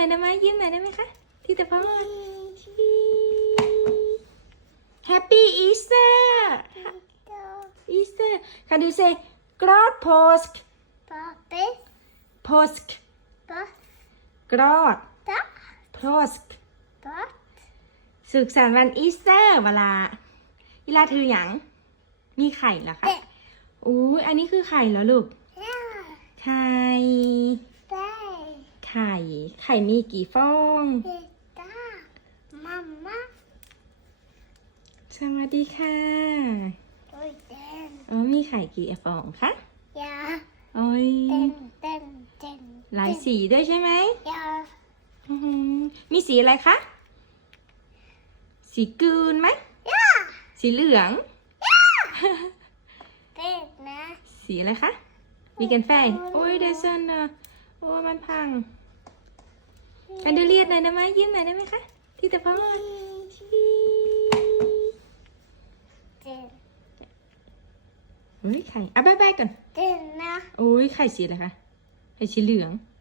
หน่อยได้ไหมยิ้มหน่อยได้ไหมคะ ที่ตะพงแฮปปี้อีสเตอร์อีสเตอร์ Kan du säga glad påsk Poppis, påsk pop, glad pop, påsk pop. สุขสันต์วันอีสเตอร์เวลาเวลาถือหยังมีไข่เหรอคะ Det, อุ้ยอันนี้คือไข่เหรอลูก ja, ไข่ det, ไข่ไข่มีกี่ฟอง titta. Mamma. สวัสดีค่ะ Oj, den. อ๋อมีไข่กี่ฟองคะ Ja, โอ้ย den, den, den. หลายสีด้วยใช่ไหม Ja, อื้อหือมีสีอะไรคะ สีกลืนไหม ja, สีเหลือง den, ne. สีอะไรคะ มีกันไฟโอ้ยเดซันอะโอ้ยมันพัง กันเดเลียดหน่อยได้ไหมยิ้มหน่อยได้ไหมคะที่ตะพง Den, เฮ้ยไข่อะบายบายก่อน den, ne. โอ้ยไข่สีอะไรคะไข่สีเหลือง Ja,